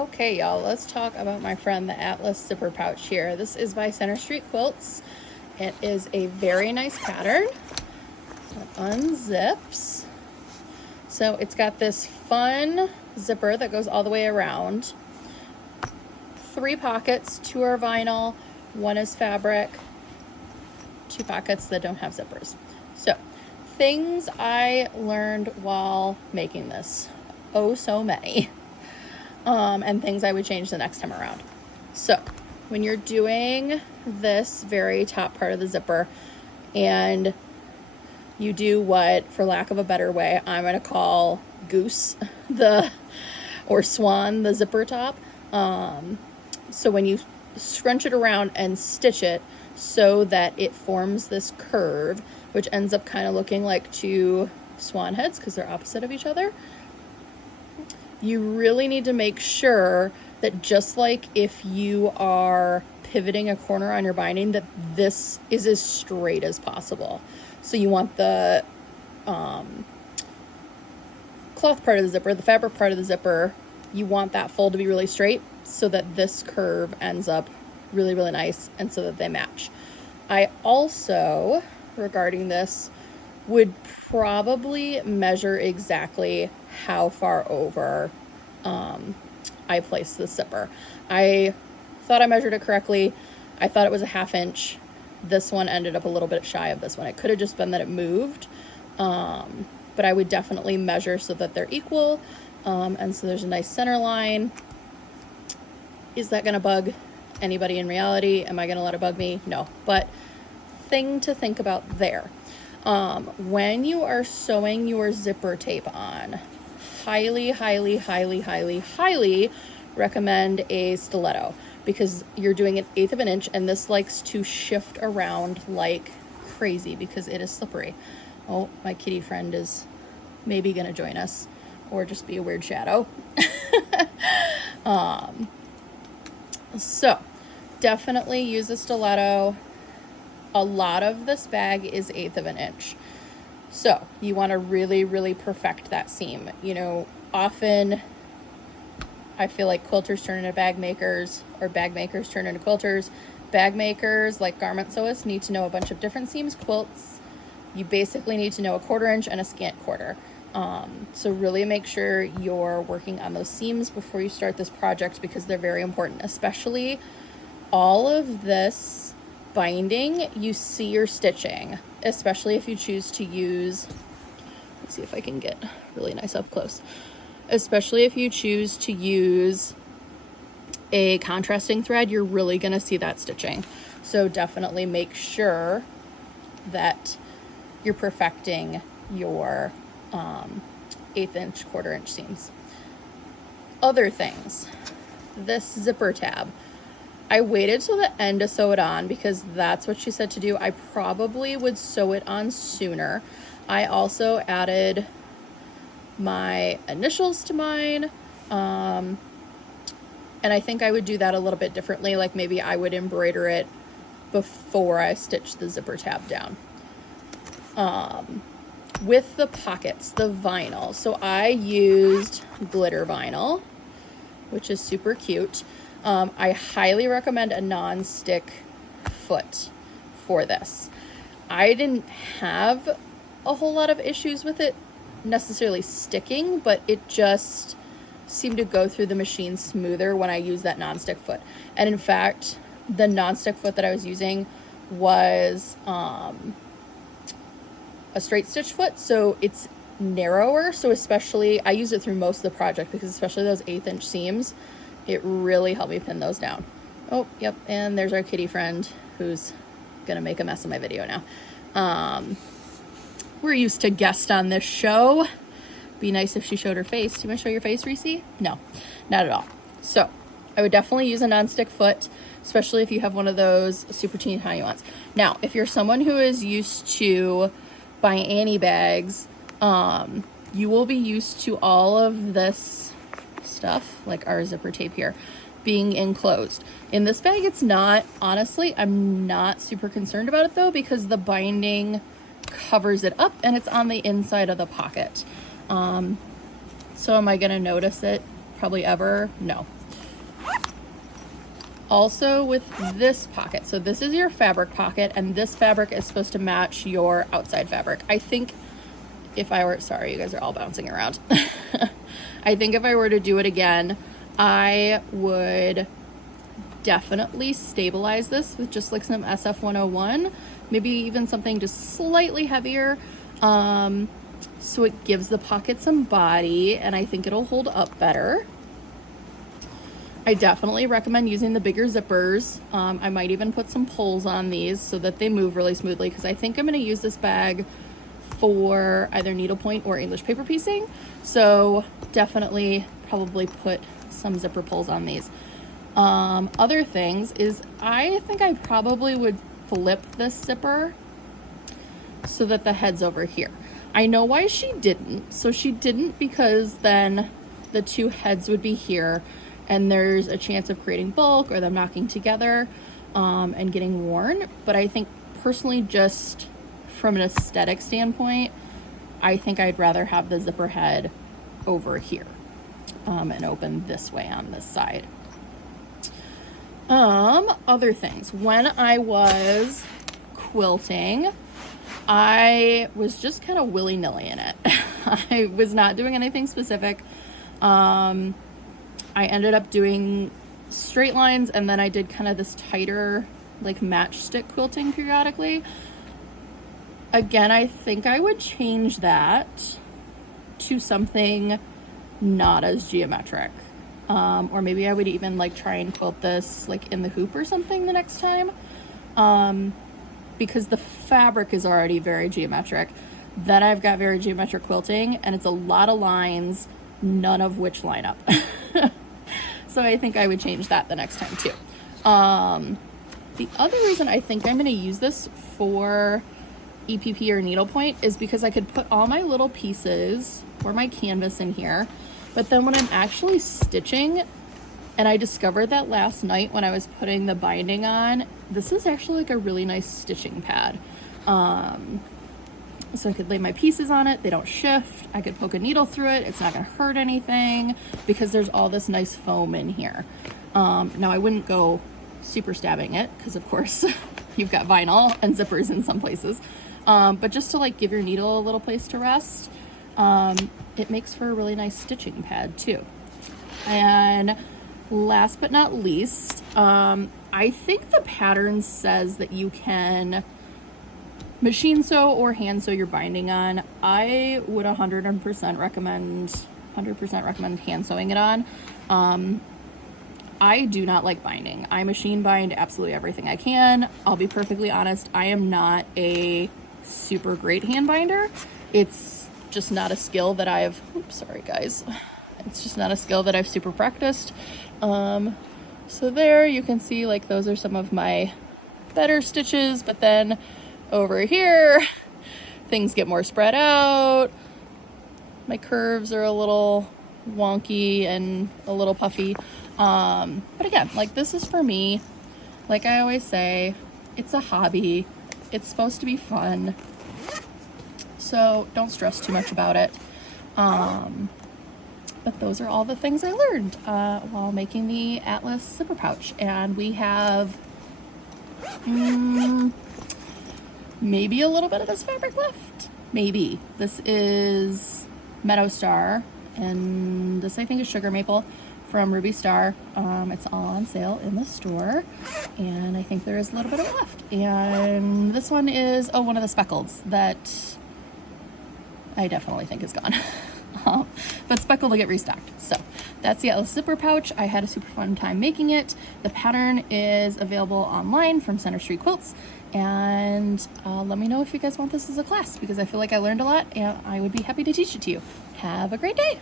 Okay, y'all, let's talk about my friend the Atlas zipper pouch here. This is by Center Street Quilts. It is a very nice pattern. It unzips. So it's got this fun zipper that goes all the way around. 3 pockets, 2 are vinyl, 1 is fabric, 2 pockets that don't have zippers. So, things I learned while making this. Oh, so many. And things I would change the next time around. So when you're doing this very top part of the zipper and you do what, for lack of a better way, I'm going to call goose or swan the zipper top. So when you scrunch it around and stitch it so that it forms this curve, which ends up kind of looking like 2 swan heads because they're opposite of each other, you really need to make sure that just like if you are pivoting a corner on your binding, that this is as straight as possible. So you want the cloth part of the zipper, the fabric part of the zipper, you want that fold to be really straight so that this curve ends up really, really nice and so that they match. I also, regarding this, would probably measure exactly how far over I placed the zipper. I thought I measured it correctly. I thought it was a 1/2 inch. This one ended up a little bit shy of this one. It could have just been that it moved, but I would definitely measure so that they're equal, and so there's a nice center line. Is that going to bug anybody in reality? Am I going to let it bug me? No, but thing to think about there. When you are sewing your zipper tape on, highly recommend a stiletto because you're doing an 1/8 of an inch and this likes to shift around like crazy because it is slippery. Oh, my kitty friend is maybe gonna join us or just be a weird shadow. So definitely use a stiletto. A lot of this bag is 1/8 of an inch. So you want to really perfect that seam. You know, often I feel like quilters turn into bag makers or bag makers turn into quilters. Bag makers, like garment sewists, need to know a bunch of different seams. Quilts, you basically need to know a 1/4 inch and a scant quarter. So really make sure you're working on those seams before you start this project because they're very important, especially all of this binding, you see your stitching, especially if you choose to use, let's see if I can get really nice up close, especially if you choose to use a contrasting thread, you're really going to see that stitching. So definitely make sure that you're perfecting your 1/8 inch, 1/4 inch seams. Other things, this zipper tab, I waited till the end to sew it on because that's what she said to do. I probably would sew it on sooner. I also added my initials to mine. And I think I would do that a little bit differently. Like maybe I would embroider it before I stitch the zipper tab down. With the pockets, the vinyl. So I used glitter vinyl, which is super cute. I highly recommend a non-stick foot for this. I didn't have a whole lot of issues with it necessarily sticking, but it just seemed to go through the machine smoother when I used that non-stick foot. And in fact, the non-stick foot that I was using was a straight stitch foot, so it's narrower. So especially, I use it through most of the project because especially those 1/8 inch seams, it really helped me pin those down. Oh, yep, and there's our kitty friend who's gonna make a mess of my video now. We're used to guests on this show. Be nice if she showed her face. Do you want to show your face, Reese? No, not at all. So I would definitely use a non-stick foot, especially if you have one of those super teeny tiny ones. Now, if you're someone who is used to buying Annie bags, you will be used to all of this stuff, like our zipper tape here, being enclosed. In this bag, it's not. Honestly, I'm not super concerned about it though, because the binding covers it up and it's on the inside of the pocket. So am I gonna notice it probably ever? No. Also with this pocket, so this is your fabric pocket, and this fabric is supposed to match your outside fabric. I think if I were, sorry, you guys are all bouncing around. I think if I were to do it again, I would definitely stabilize this with just like some SF101, maybe even something just slightly heavier, so it gives the pocket some body, and I think it'll hold up better. I definitely recommend using the bigger zippers. I might even put some pulls on these so that they move really smoothly, because I think I'm going to use this bag for either needlepoint or English paper piecing. So definitely probably put some zipper pulls on these. Other things is I think I probably would flip this zipper so that the head's over here. I know why she didn't. So she didn't because then the two heads would be here, and there's a chance of creating bulk or them knocking together and getting worn. But I think personally, just from an aesthetic standpoint, I think I'd rather have the zipper head over here and open this way on this side. Other things, when I was quilting, I was just kind of willy-nilly in it. I was not doing anything specific. I ended up doing straight lines, and then I did kind of this tighter like matchstick quilting periodically. Again, I think I would change that to something not as geometric. Or maybe I would even like try and quilt this like in the hoop or something the next time. Because the fabric is already very geometric. Then I've got very geometric quilting, and it's a lot of lines, none of which line up. So I think I would change that the next time too. The other reason I think I'm going to use this for EPP or needlepoint is because I could put all my little pieces or my canvas in here, but then when I'm actually stitching, and I discovered that last night when I was putting the binding on, this is actually like a really nice stitching pad. So I could lay my pieces on it, they don't shift, I could poke a needle through it, it's not gonna hurt anything because there's all this nice foam in here. Now I wouldn't go super stabbing it because of course you've got vinyl and zippers in some places, but just to like give your needle a little place to rest, it makes for a really nice stitching pad too. And last but not least, I think the pattern says that you can machine sew or hand sew your binding on. I would 100% recommend hand sewing it on. I do not like binding. I machine bind absolutely everything I can. I'll be perfectly honest, I am not a super great hand binder. It's just not a skill that I've, oops, sorry guys. It's just not a skill that I've super practiced. So there you can see like those are some of my better stitches, but then over here, things get more spread out. My curves are a little wonky and a little puffy. But again, like this is for me. Like I always say, it's a hobby. It's supposed to be fun. So don't stress too much about it. But those are all the things I learned while making the Atlas zipper pouch. And we have maybe a little bit of this fabric left. Maybe. This is Meadowstar, and this I think is Sugar Maple from Ruby Star. It's all on sale in the store, and I think there is a little bit of it left. And this one is, oh, one of the Speckleds that I definitely think is gone. But Speckled will get restocked. So that's the Atlas zipper pouch. I had a super fun time making it. The pattern is available online from Center Street Quilts. And let me know if you guys want this as a class, because I feel like I learned a lot and I would be happy to teach it to you. Have a great day.